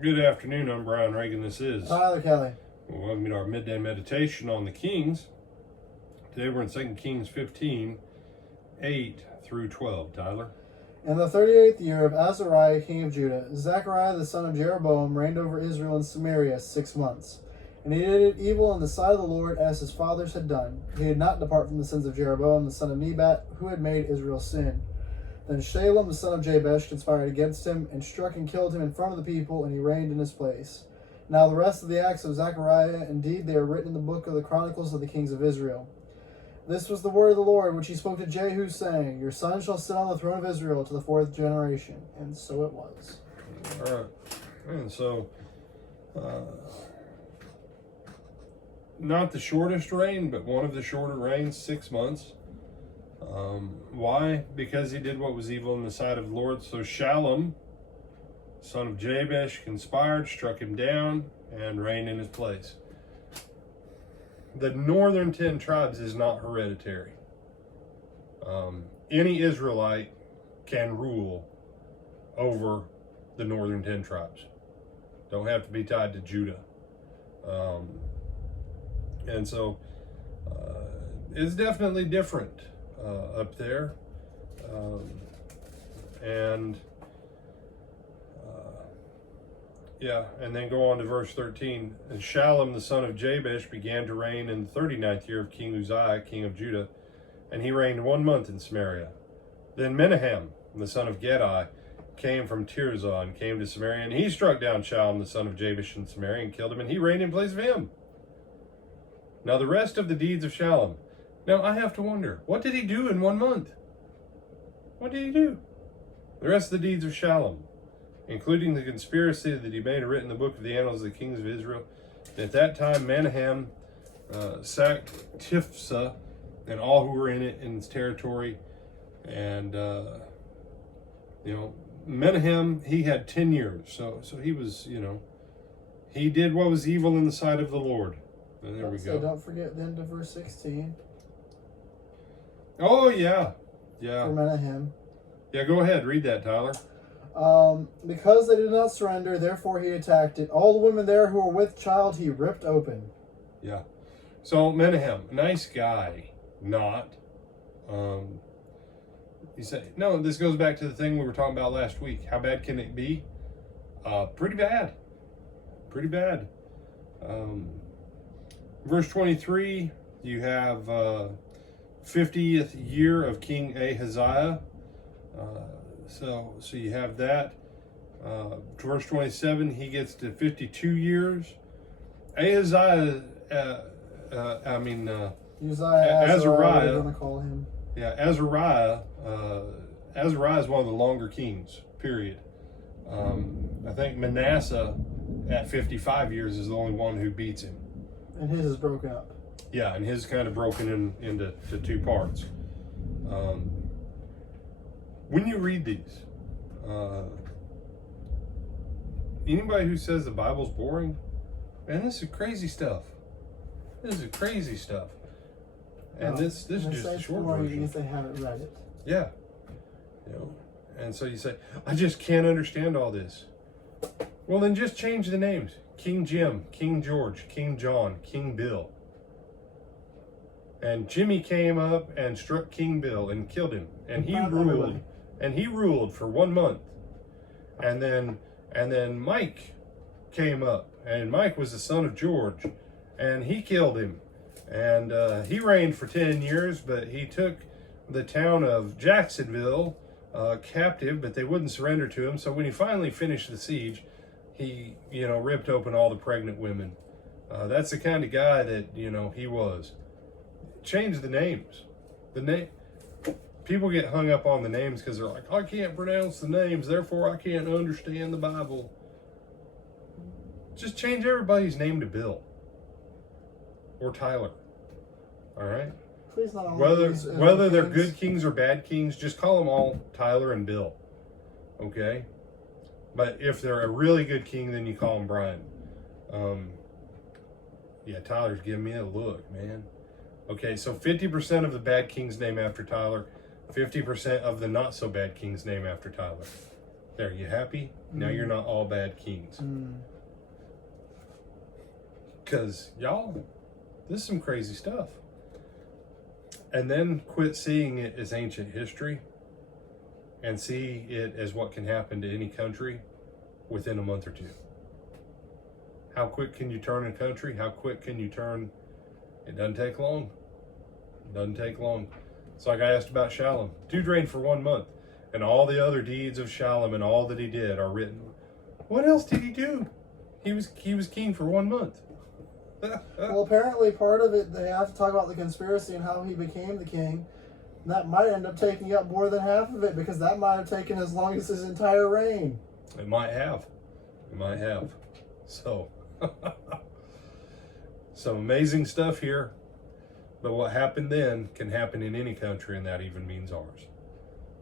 Good afternoon, I'm Brian Reagan. This is Tyler Kelly. welcome to our midday meditation on the Kings. Today we're in 2 Kings 15, 8 through 12. Tyler? In the 38th year of Azariah, king of Judah, Zechariah the son of Jeroboam reigned over Israel and Samaria 6 months. And he did evil in the sight of the Lord as his fathers had done. He did not depart from the sins of Jeroboam the son of Nebat, who had made Israel sin. Then Shalem the son of Jabesh conspired against him, and struck and killed him in front of the people, and he reigned in his place. Now the rest of the acts of Zechariah, indeed they are written in the book of the Chronicles of the kings of Israel. This was the word of the Lord, which he spoke to Jehu, saying, Your son shall sit on the throne of Israel to the 4th generation. And so it was. All right. And so, not the shortest reign, but one of the shorter reigns, 6 months. Why? Because he did what was evil in the sight of the Lord. So Shalom, son of Jabesh, conspired, struck him down, and reigned in his place. The northern 10 tribes is not hereditary. Any Israelite can rule over the northern 10 tribes. Don't have to be tied to Judah. And so it's definitely different up there. And then go on to verse 13. And Shalom, the son of Jabesh, began to reign in the 39th year of King Uzziah, king of Judah, and he reigned 1 month in Samaria. Then Menahem, the son of Gedi, came from Tirzah and came to Samaria, and he struck down Shalom, the son of Jabesh, in Samaria, and killed him, and he reigned in place of him. Now the rest of the deeds of Shalom. Now I have to wonder, what did he do in 1 month? What did he do? The rest of the deeds of Shalom, including the conspiracy that he made written in the book of the annals of the kings of Israel. At that time, Menahem sacked Tifsa and all who were in it in its territory. And, Menahem, he had 10 years. So he was, he did what was evil in the sight of the Lord. And there we go. Don't forget then to verse 16. Oh, yeah. For Menahem. Yeah, go ahead. Read that, Tyler. Because they did not surrender, therefore he attacked it. All the women there who were with child he ripped open. Yeah. So Menahem, nice guy, not. You say, no, this goes back to the thing we were talking about last week. How bad can it be? Pretty bad. Pretty bad. Verse 23, you have 50th year of King Ahaziah. So you have that. Verse 27, he gets to 52 years. Ahaziah, Uzziah, Azariah. we're going to call him. Yeah, Azariah is one of the longer kings, period. I think Manasseh at 55 years is the only one who beats him. And his is broken up. Yeah, and his is kind of broken into 2 parts. When you read these, anybody who says the Bible's boring, man, this is crazy stuff. This is crazy stuff. And this is just a short version. If they haven't read it. Yeah. And so you say, I just can't understand all this. Well, then just change the names. King Jim, King George, King John, King Bill. And Jimmy came up and struck King Bill and killed him. And he ruled. And he ruled for 1 month. And then Mike came up. And Mike was the son of George. And he killed him. And he reigned for 10 years, but he took the town of Jacksonville captive, but they wouldn't surrender to him. So when he finally finished the siege, he, ripped open all the pregnant women. That's the kind of guy that, he was. Change the names. People get hung up on the names because they're like, I can't pronounce the names, therefore I can't understand the Bible. Just change everybody's name to Bill or Tyler. All right? Please not whether they're good kings or bad kings, just call them all Tyler and Bill. Okay? But if they're a really good king, then you call them Brian. Tyler's giving me a look, man. Okay, so 50% of the bad kings name after Tyler, 50% of the not so bad kings name after Tyler. There, you happy? Now you're not all bad kings. Because, y'all, this is some crazy stuff. And then quit seeing it as ancient history and see it as what can happen to any country within a month or two. How quick can you turn a country? How quick can you turn? It doesn't take long. It doesn't take long. It's like I asked about Shallum. Dude reigned for 1 month. And all the other deeds of Shallum and all that he did are written. What else did he do? He was king for 1 month. Well, apparently part of it, they have to talk about the conspiracy and how he became the king. And that might end up taking up more than half of it, because that might have taken as long as his entire reign. It might have. It might have. So, some amazing stuff here. But what happened then can happen in any country, and that even means ours.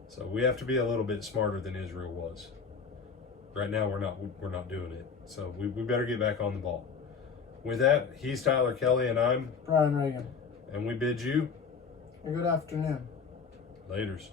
So we have to be a little bit smarter than Israel was. Right now, we're not doing it. So we better get back on the ball. With that, he's Tyler Kelly, and I'm Brian Reagan. And we bid you a good afternoon. laters.